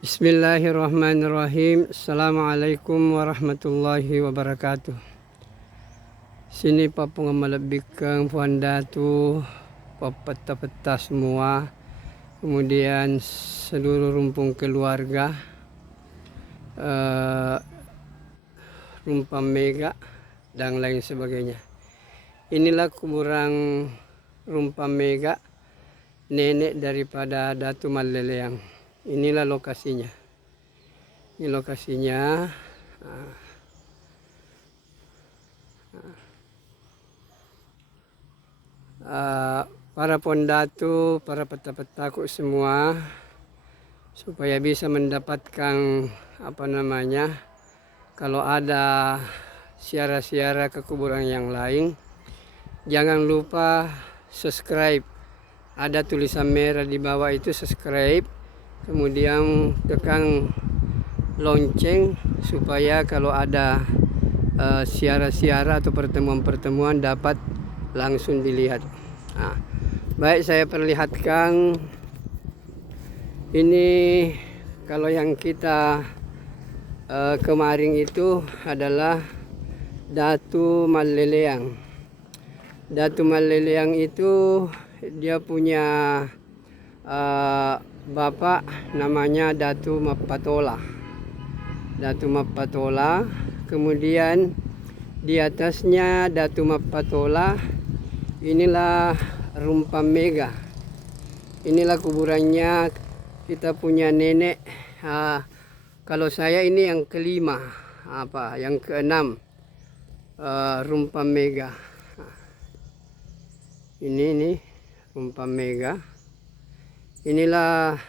Bismillahirrahmanirrahim. Assalamualaikum warahmatullahi wabarakatuh. Sini papung malabikang puan datu peta semua, kemudian seluruh rumpung keluarga, rumpam mega dan lain sebagainya. Inilah kuburan rumpam mega, nenek daripada Datu Maleleang. Inilah lokasinya. Ini lokasinya. Para pondatu, para peta-petaku semua, supaya bisa mendapatkan kalau ada siara-siara ke kuburan yang lain, jangan lupa subscribe. Ada tulisan merah di bawah itu subscribe, kemudian tekan lonceng supaya kalau ada siara-siara atau pertemuan-pertemuan dapat langsung dilihat. Baik, saya perlihatkan ini. Kalau yang kita kemarin itu adalah Datu Maleleang. Datu Maleleang itu dia punya bapak namanya Datu Mapatola. Datu Mapatola. Kemudian di atasnya Datu Mapatola, inilah rumpam mega. Inilah kuburannya. Kita punya nenek. Kalau saya ini yang kelima, yang keenam, rumpam mega. Ini rumpam mega. Inilah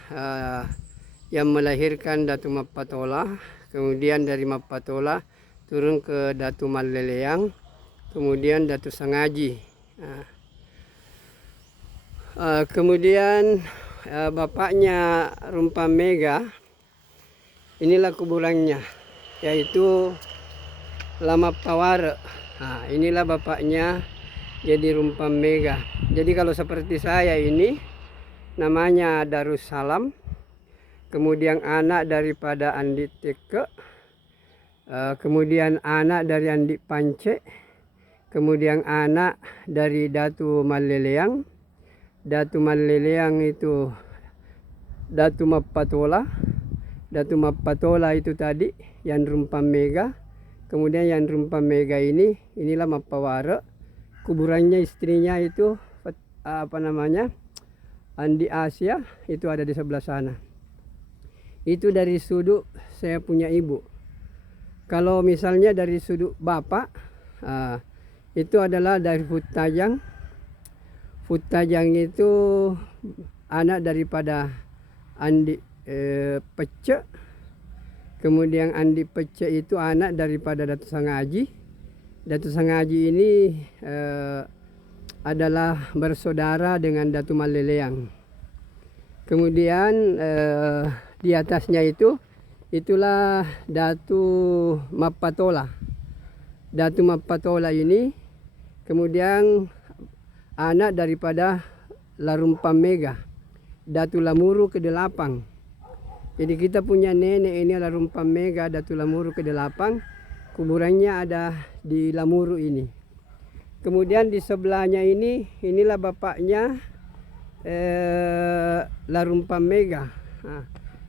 yang melahirkan Datu Mapatola. Kemudian dari Mapatola turun ke Datu Maleleang, kemudian Datu Sangaji. Kemudian bapaknya rumpam mega, inilah kuburannya, yaitu Lamapaware. Inilah bapaknya jadi rumpam mega. Jadi kalau seperti saya ini namanya Darussalam, kemudian anak daripada Andi Teke, kemudian anak dari Andi Pance, kemudian anak dari Datu Maleleang. Datu Maleleang itu Datu Mapatola. Datu Mapatola itu tadi yang rumpam mega. Kemudian yang rumpam mega inilah Mapaware. Kuburannya istrinya itu Andi Asia, itu ada di sebelah sana. Itu dari sudut saya punya ibu. Kalau misalnya dari sudut bapak, itu adalah dari Futajang. Futajang itu anak daripada Andi Pece. Kemudian Andi Pece itu anak daripada Datu Sangaji. Datu Sangaji ini adalah bersaudara dengan Datu Maleleang. Kemudian di atasnya itulah Datu Mapatola. Datu Mapatola ini kemudian anak daripada Larumpam Mega, Datu Lamuru ke-8. Jadi kita punya nenek ini Larumpam Mega, Datu Lamuru ke-8. Kuburannya ada di Lamuru ini. Kemudian di sebelahnya inilah bapaknya Larumpam Mega,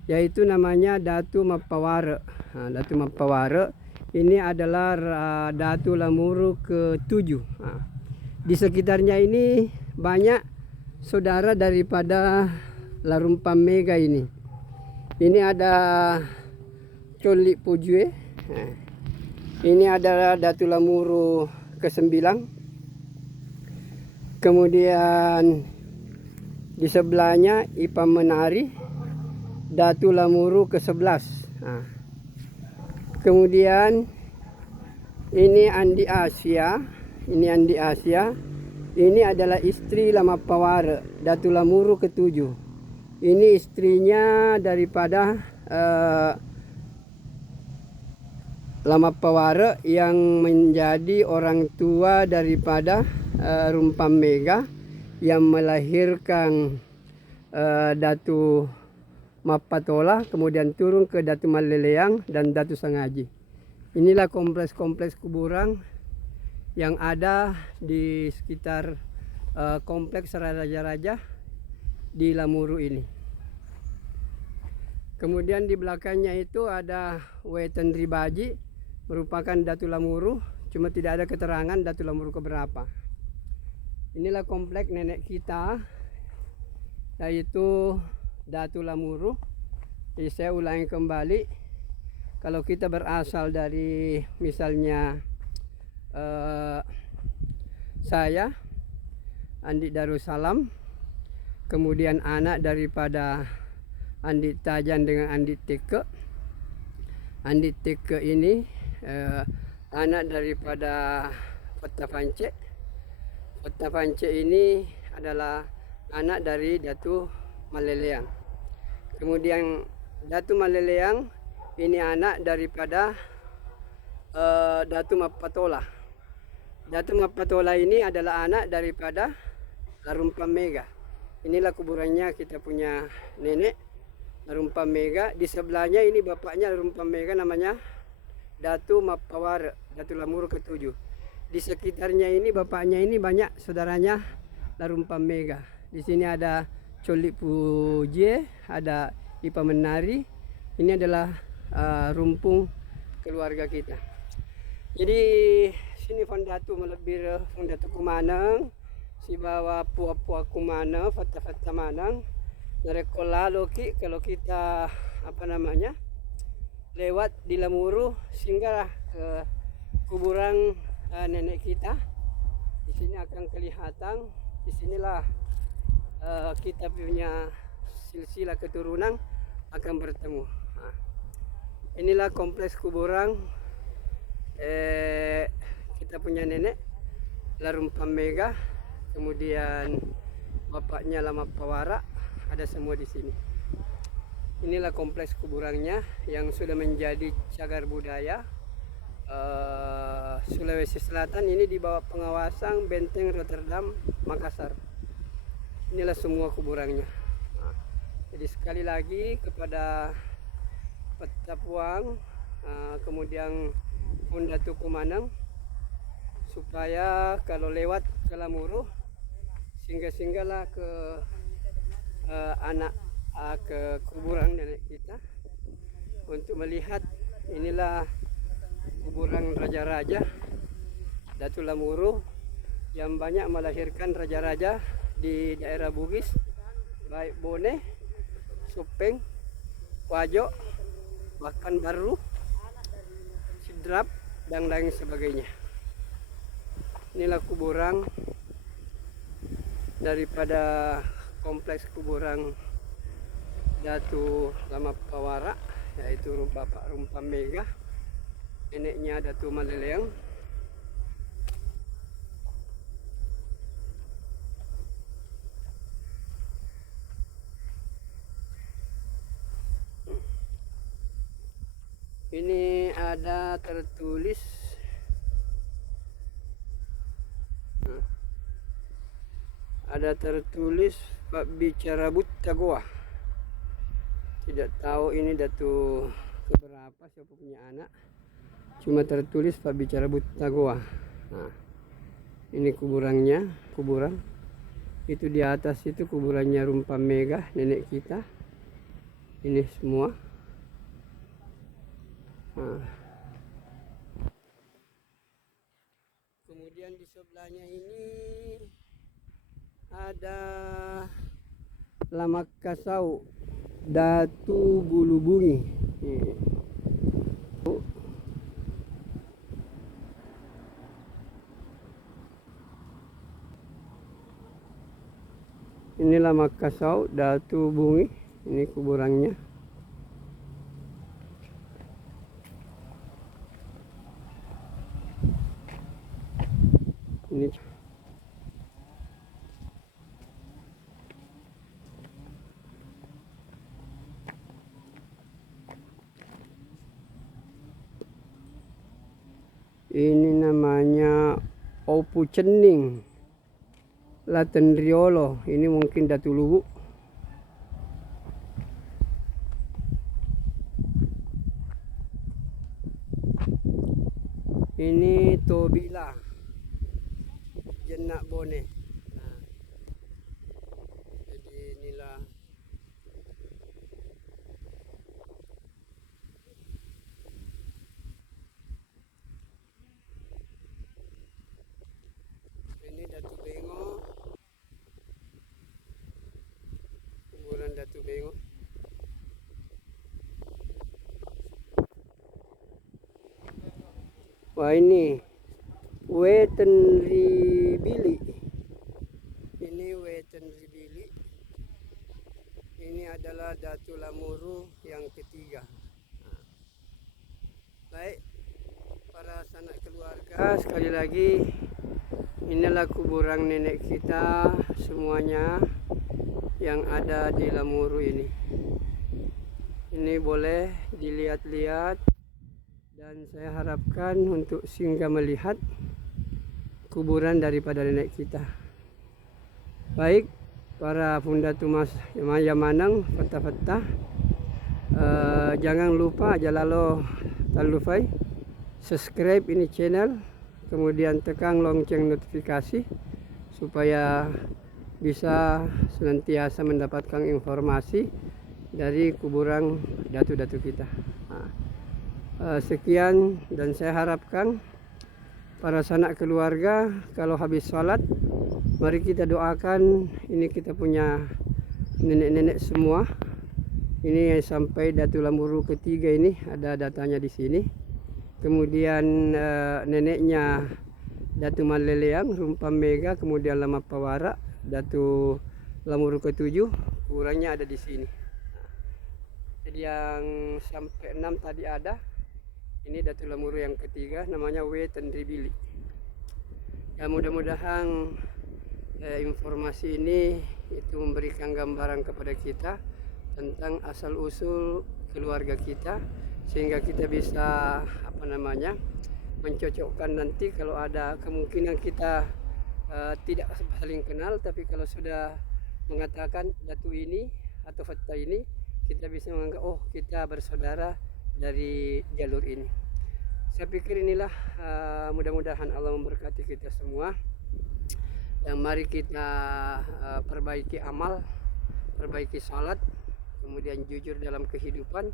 yaitu namanya Datu Mapaware. Datu Mapaware ini adalah Datu Lamuru ke-7. Di sekitarnya ini banyak saudara daripada Larumpam Mega ini. Ini ada Coli Pujue. Ini adalah Datu Lamuru ke-9. Kemudian di sebelahnya Ipam Menari, Datu Lamuru ke-11. Kemudian ini Andi Asia. Ini Andi Asia. Ini adalah istri Lamapaware, Datu Lamuru ke-7. Ini istrinya daripada Lamapaware yang menjadi orang tua daripada rumpam mega yang melahirkan Datu Mapatola, kemudian turun ke Datu Maleleang dan Datu Sangaji. Inilah kompleks-kompleks kuburan yang ada di sekitar kompleks raja-raja di Lamuru ini. Kemudian di belakangnya itu ada Wetan Ribaji, merupakan Datu Lamuru, cuma tidak ada keterangan Datu Lamuru keberapa. Inilah kompleks nenek kita, yaitu Datu Lamuru. Jadi saya ulangi kembali, kalau kita berasal dari misalnya saya Andi Darussalam, kemudian anak daripada Andi Tajan dengan Andi Teke. Andi Teke ini anak daripada Fata Pance. Fata Pance ini adalah anak dari Datu Maleleang. Kemudian Datu Maleleang ini anak daripada Datu Mapatola. Datu Mapatola ini adalah anak daripada Larumpa Mega. Inilah kuburannya kita punya nenek Larumpa Mega. Di sebelahnya ini bapaknya Larumpa Mega, namanya Datu Mapawara, Datu Lamuru ke-7. Di sekitarnya ini bapaknya ini banyak saudaranya Larumpa Mega. Di sini ada Colik Puje, ada Ipa Menari. Ini adalah rumpung keluarga kita. Jadi sini Fondatu melebih Fondatu Kumanang, si bawa pua-pua Kumana, fata-fata Manang. Narekola loki kalau kita lewat di Lamuru, singgah ke kuburan nenek kita. Di sini akan kelihatan, disinilah kita punya silsilah keturunan akan bertemu. Nah, inilah kompleks kuburan kita punya nenek Larumpa Mega, kemudian bapaknya Lama Pawara, ada semua di sini. Inilah kompleks kuburannya yang sudah menjadi cagar budaya Sulawesi Selatan. Ini di bawah pengawasan Benteng Rotterdam Makassar. Inilah semua kuburannya. Nah, jadi sekali lagi kepada Petapuang, kemudian Fondatu Kumanang, supaya kalau lewat ke Lamuru singgah-singgahlah ke ke kuburan nenek kita untuk melihat. Inilah kuburan raja-raja Datu Lamuru yang banyak melahirkan raja-raja di daerah Bugis, baik Bone, Supeng, Wajo, bahkan Baru, Sidrap, dan lain sebagainya. Inilah kuburan daripada kompleks kuburan Datu Lama Pawara, yaitu Bapak Rumpa Mega, neneknya Datu Maleleang. Ini ada tertulis Pak Bicara Buttagoa. Tidak tahu ini Datu keberapa, siapa punya anak. Cuma tertulis Pak Bicara Buttagoa. Nah, ini kuburannya, kuburan. Itu di atas itu kuburannya Rumpa Mega, nenek kita. Ini semua. Nah, kemudian di sebelahnya ini ada Lama Kasau Datu Bulubungi. Ini Lama Kasau Datu Bungi, ini kuburannya. Ini namanya Opu Cening Latendriolo. Ini mungkin Datu Lubu. Ini Tobila jenak bone. Nah, jadi inilah ini Datu Bengo, kuburan Datu Bengo. Wah, ini Wetenribili. Ini Wetenribili. Ini adalah Datu Lamuru yang ketiga. Nah, baik para sanak keluarga, sekali lagi inilah kuburan nenek kita semuanya yang ada di Lamuru ini. Ini boleh dilihat-lihat dan saya harapkan untuk singgah melihat kuburan daripada nenek kita. Baik para Fundatu Mas Yamanang Fata-Fata, jangan lupa jalalo talufai subscribe ini channel, kemudian tekan lonceng notifikasi supaya bisa senantiasa mendapatkan informasi dari kuburan datu-datu kita. Sekian, dan saya harapkan para sanak keluarga kalau habis sholat mari kita doakan ini kita punya nenek-nenek semua. Ini sampai Datu Lamuru ketiga ini ada datanya di sini. Kemudian neneknya Datu Maleleang, Rumpam Mega, kemudian Lama Pawara, Datu Lamuru ketujuh, kuburannya ada di sini. Jadi yang sampai 6 tadi ada. Ini Datu Lamuru yang ketiga, namanya Wetenribili. Ya, mudah-mudahan informasi ini itu memberikan gambaran kepada kita tentang asal usul keluarga kita, sehingga kita bisa mencocokkan nanti kalau ada kemungkinan kita tidak saling kenal, tapi kalau sudah mengatakan datu ini atau fakta ini, kita bisa menganggap oh kita bersaudara dari jalur ini. Saya pikir inilah mudah-mudahan Allah memberkati kita semua, dan mari kita perbaiki amal, perbaiki salat, kemudian jujur dalam kehidupan,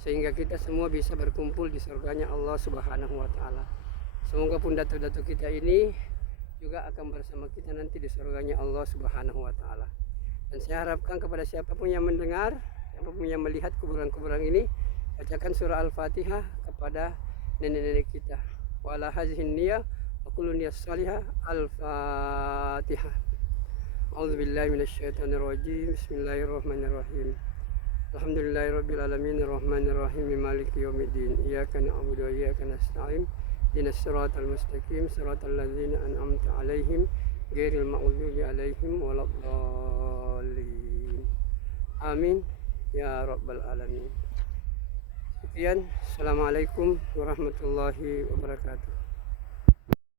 sehingga kita semua bisa berkumpul di surganya Allah Subhanahu wa Ta'ala. Semoga pun datu-datu kita ini juga akan bersama kita nanti di surganya Allah Subhanahu wa Ta'ala. Dan saya harapkan kepada siapapun yang mendengar, siapapun yang melihat kuburan-kuburan ini, bacakan surah Al-Fatihah kepada nenek-nenek kita. Wa ala hazihin niyah wa kullu niyas salihah. Al-Fatihah. A'udzubillahi minasyaitonirrajim. Bismillahirrahmanirrahim. Alhamdulillahirabbil alamin arrahmanir rahim maliki yaumiddin. Iyyaka na'budu wa iyyaka nasta'in. Ihdinas siratal mustaqim, siratal ladzina an'amta 'alaihim ghairil maghdubi 'alaihim waladdallin. Amin ya rabbal alamin. Sekian, assalamualaikum warahmatullahi wabarakatuh.